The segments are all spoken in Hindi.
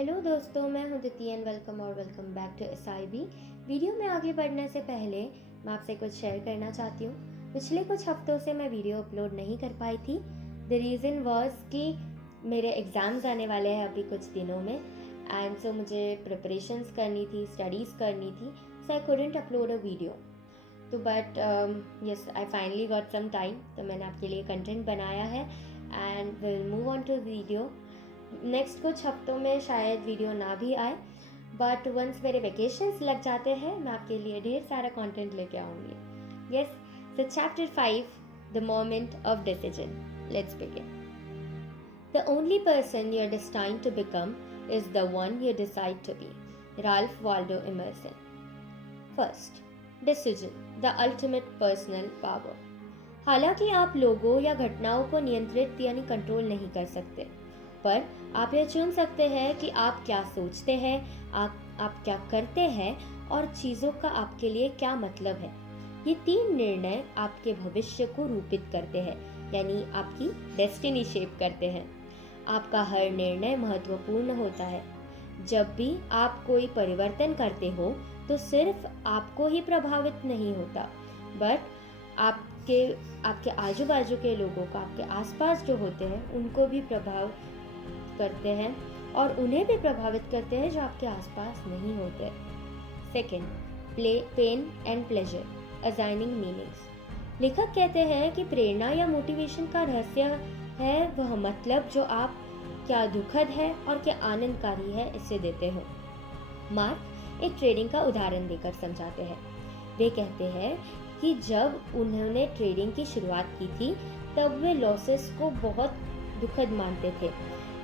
हेलो दोस्तों, मैं हूं Diti and welcome back to SIB। Video में आगे बढ़ने से पहले मैं आपसे कुछ शेयर करना चाहती हूँ। पिछले कुछ हफ्तों से मैं वीडियो अपलोड नहीं कर पाई थी। द रीज़न वॉज कि मेरे एग्ज़ाम्स आने वाले हैं अभी कुछ दिनों में, एंड सो मुझे प्रिपरेशंस करनी थी, स्टडीज़ करनी थी, so I couldn't upload a video. तो but yes, I finally got some time, तो मैंने आपके लिए कंटेंट बनाया है and will move on to video. Next कुछ हफ्तों में शायद वीडियो ना भी आए, बट वंस मेरे वेकेशंस लग जाते हैं मैं आपके लिए ढेर सारा कंटेंट लेके आऊँगी। Yes, so chapter 5, the moment of decision. Let's begin. The only person you're destined to become is the one you decide to be. Ralph Waldo Emerson. First, decision, the ultimate personal power. हालांकि आप लोगों या घटनाओं को नियंत्रित यानी कंट्रोल नहीं कर सकते, पर आप यह चुन सकते हैं कि आप क्या सोचते हैं, आप क्या करते हैं और चीज़ों का आपके लिए क्या मतलब है। ये 3 निर्णय आपके भविष्य को रूपित करते हैं, यानी आपकी डेस्टिनी शेप करते हैं। आपका हर निर्णय महत्वपूर्ण होता है। जब भी आप कोई परिवर्तन करते हो तो सिर्फ आपको ही प्रभावित नहीं होता, बट आपके आजू बाजू के लोगों का, आपके आसपास जो होते हैं उनको भी प्रभाव करते हैं और उन्हें भी प्रभावित करते हैं जो आपके आसपास नहीं होते। Second, pain and pleasure, assigning meanings. लेखक कहते हैं कि प्रेरणा या मोटिवेशन का रहस्य है वह मतलब जो आप क्या दुखद है और क्या आनंदकारी है इसे देते हो। मार्क एक ट्रेडिंग का उदाहरण देकर समझाते हैं। वे कहते हैं कि जब उन्होंने ट्रेडिंग की शुरुआत की थी तब वे लॉसेस को बहुत दुखद मानते थे।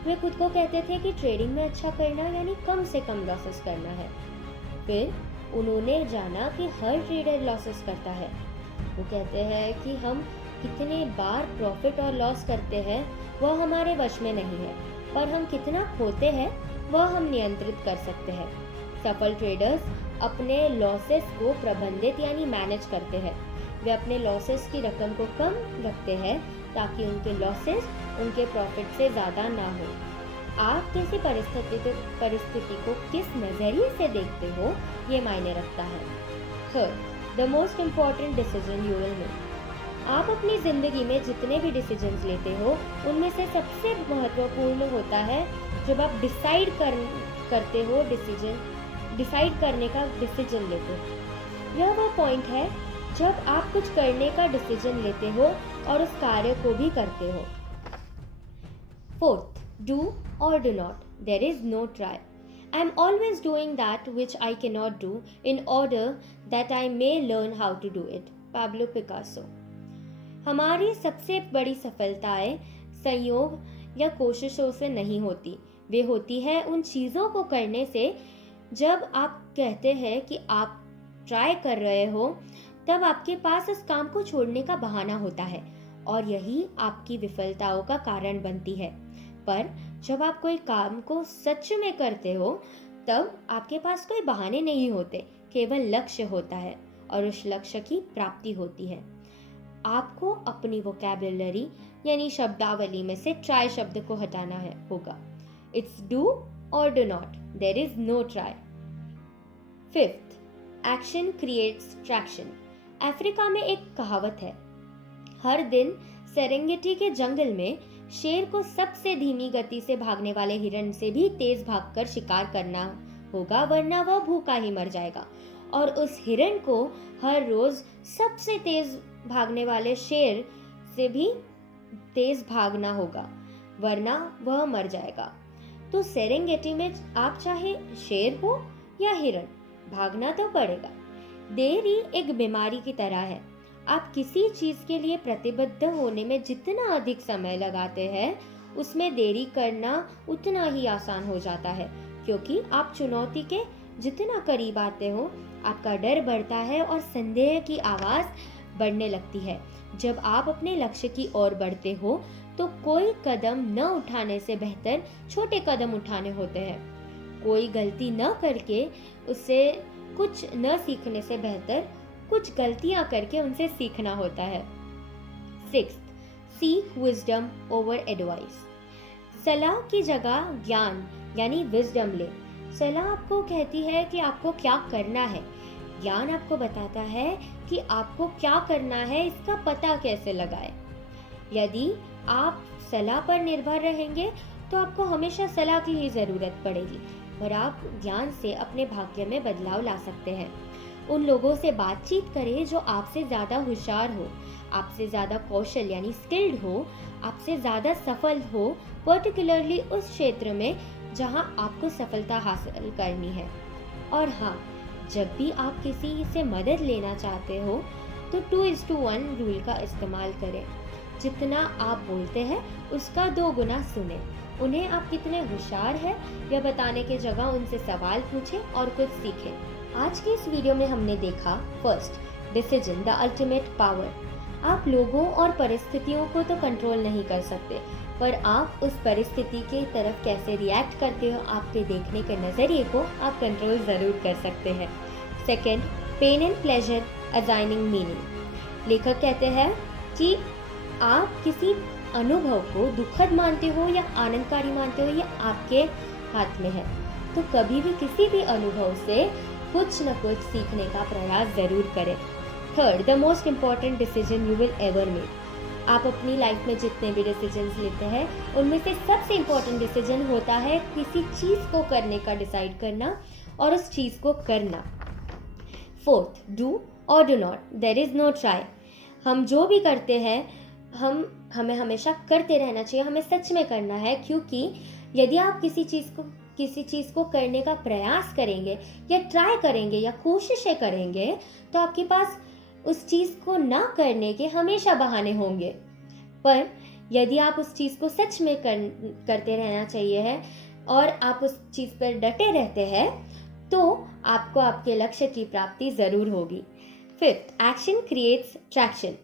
वे खुद को कहते थे कि ट्रेडिंग में अच्छा करना यानी कम से कम लॉसेस करना है। फिर उन्होंने जाना कि हर ट्रेडर लॉसेस करता है। वो कहते हैं कि हम कितने बार प्रॉफिट और लॉस करते हैं वह हमारे वश में नहीं है, पर हम कितना खोते हैं वह हम नियंत्रित कर सकते हैं। सफल ट्रेडर्स अपने लॉसेस को प्रबंधित यानी मैनेज करते हैं। वे अपने लॉसेस की रकम को कम रखते हैं ताकि उनके लॉसेस उनके प्रॉफिट से ज़्यादा ना हो। आप किसी परिस्थिति को किस नज़रिए से देखते हो ये मायने रखता है। Third, the most important decision you will make. आप अपनी ज़िंदगी में जितने भी डिसीजंस लेते हो उनमें से सबसे महत्वपूर्ण होता है जब आप डिसाइड करने का डिसीजन लेते हो। यह वो पॉइंट है जब आप कुछ करने का डिसीजन लेते हो और उस कार्य को भी करते हो। Fourth, do or do not. There is no try. I am always doing that which I cannot do in order that I may learn how to do it. Pablo Picasso. हमारी सबसे बड़ी सफलताएं संयोग या कोशिशों से नहीं होती, वे होती है उन चीज़ों को करने से। जब आप कहते हैं कि आप ट्राई कर रहे हो तब आपके पास उस काम को छोड़ने का बहाना होता है और यही आपकी विफलताओं का कारण बनती है। पर जब आप कोई काम को सच में करते हो तब आपके पास कोई बहाने नहीं होते, केवल लक्ष्य होता है और उस लक्ष्य की प्राप्ति होती है। आपको अपनी वोकैबुलरी यानी शब्दावली में से ट्राई शब्द को हटाना होगा। इट्स डू और do not, there is no try. Fifth, action creates traction. Africa में एक कहावत है, हर दिन सेरेंगेटी के जंगल में शेर को सबसे धीमी गति से भागने वाले हिरण से भी तेज भागकर शिकार करना होगा, वरना वह भूखा ही मर जाएगा। और उस हिरण को हर रोज सबसे तेज भागने वाले शेर से भी तेज भागना होगा, वरना वह मर जाएगा। तो सेरेंगेटी में आप चाहे शेर हो या हिरण, भागना तो पड़ेगा। देरी एक बीमारी की तरह है। आप किसी चीज के लिए प्रतिबद्ध होने में जितना अधिक समय लगाते हैं उसमें देरी करना उतना ही आसान हो जाता है, क्योंकि आप चुनौती के जितना करीब आते हो आपका डर बढ़ता है और संदेह की आवाज बढ़ने लगती है। जब आप अपने लक्ष्य की ओर बढ़ते हो तो कोई कदम न उठाने से बेहतर छोटे कदम उठाने होते हैं। कोई गलती न करके उससे कुछ न सीखने से बेहतर कुछ गलतियां करके उनसे सीखना होता है। Sixth, seek wisdom over advice. सलाह की जगह ज्ञान यानी विजडम ले। सलाह आपको कहती है कि आपको क्या करना है, ज्ञान आपको बताता है कि आपको क्या करना है, इसका पता कैसे लगाए। यदि आप सलाह पर निर्भर रहेंगे तो आपको हमेशा सलाह की ही ज़रूरत पड़ेगी, पर आप ज्ञान से अपने भाग्य में बदलाव ला सकते हैं। उन लोगों से बातचीत करें जो आपसे ज़्यादा होशियार हो, आपसे ज़्यादा कौशल यानी स्किल्ड हो, आपसे ज़्यादा सफल हो, पर्टिकुलरली उस क्षेत्र में जहां आपको सफलता हासिल करनी है। और हाँ, जब भी आप किसी से मदद लेना चाहते हो तो 2:1 रूल का इस्तेमाल करें। जितना आप बोलते हैं उसका 2 गुना सुने। उन्हें आप कितने होशियार हैं यह बताने के जगह उनसे सवाल पूछें और कुछ सीखें। आज के इस वीडियो में हमने देखा first, decision the ultimate power. आप लोगों और परिस्थितियों को तो कंट्रोल नहीं कर सकते, पर आप उस परिस्थिति की तरफ कैसे रिएक्ट करते हो, आपके देखने के नज़रिए को आप कंट्रोल ज़रूर कर सकते हैं। Second, pain and pleasure assigning meaning. लेखक कहते हैं कि आप किसी अनुभव को दुखद मानते हो या आनंदकारी मानते हो, ये आपके हाथ में है। तो कभी भी किसी भी अनुभव से कुछ न कुछ सीखने का प्रयास ज़रूर करें। Third, the most important decision you will ever make. आप अपनी लाइफ में जितने भी डिसीजंस लेते हैं उनमें से सबसे इम्पॉर्टेंट डिसीजन होता है किसी चीज़ को करने का डिसाइड करना और उस चीज़ को करना। फोर्थ, डू और do not, there is no try. हम जो भी करते हैं हमें हमेशा करते रहना चाहिए, हमें सच में करना है, क्योंकि यदि आप किसी चीज़ को करने का प्रयास करेंगे या ट्राई करेंगे या कोशिशें करेंगे तो आपके पास उस चीज़ को ना करने के हमेशा बहाने होंगे। पर यदि आप उस चीज़ को सच में करते रहना चाहिए है और आप उस चीज़ पर डटे रहते हैं तो आपको आपके लक्ष्य की प्राप्ति ज़रूर होगी। Fifth, action creates traction.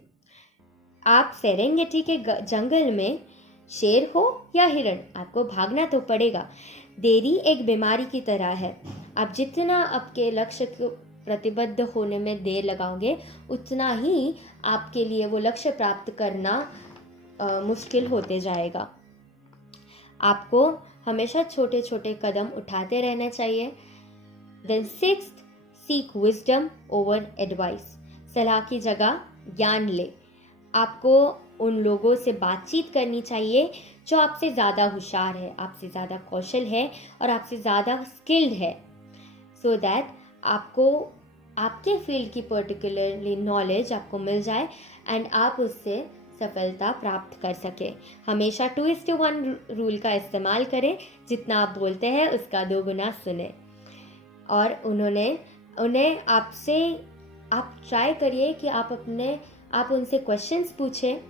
आप सेरेंगेटी के जंगल में शेर हो या हिरण, आपको भागना तो पड़ेगा। देरी एक बीमारी की तरह है। आप जितना आपके लक्ष्य को प्रतिबद्ध होने में देर लगाओगे उतना ही आपके लिए वो लक्ष्य प्राप्त करना मुश्किल होते जाएगा। आपको हमेशा छोटे छोटे कदम उठाते रहना चाहिए। Then sixth, seek wisdom over advice. सलाह की जगह ज्ञान ले। आपको उन लोगों से बातचीत करनी चाहिए जो आपसे ज़्यादा होशियार है, आपसे ज़्यादा कौशल है और आपसे ज़्यादा स्किल्ड है, सो दैट आपको आपके फील्ड की पर्टिकुलरली नॉलेज आपको मिल जाए एंड आप उससे सफलता प्राप्त कर सके। हमेशा 2:1 रूल का इस्तेमाल करें। जितना आप बोलते हैं उसका 2 गुना सुने। और उन्हें आपसे आप ट्राई करिए कि आप उनसे क्वेश्चंस पूछें।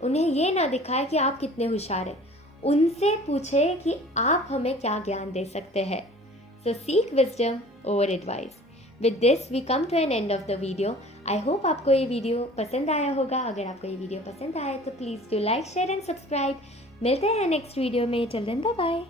उन्हें ये ना दिखाए कि आप कितने होशियार हैं, उनसे पूछें कि आप हमें क्या ज्ञान दे सकते हैं। So seek wisdom over advice. With this we come to an end of the video. I hope आपको ये वीडियो पसंद आया होगा। अगर आपको ये वीडियो पसंद आया तो please do like, share and subscribe. मिलते हैं नेक्स्ट वीडियो में। Till then bye bye.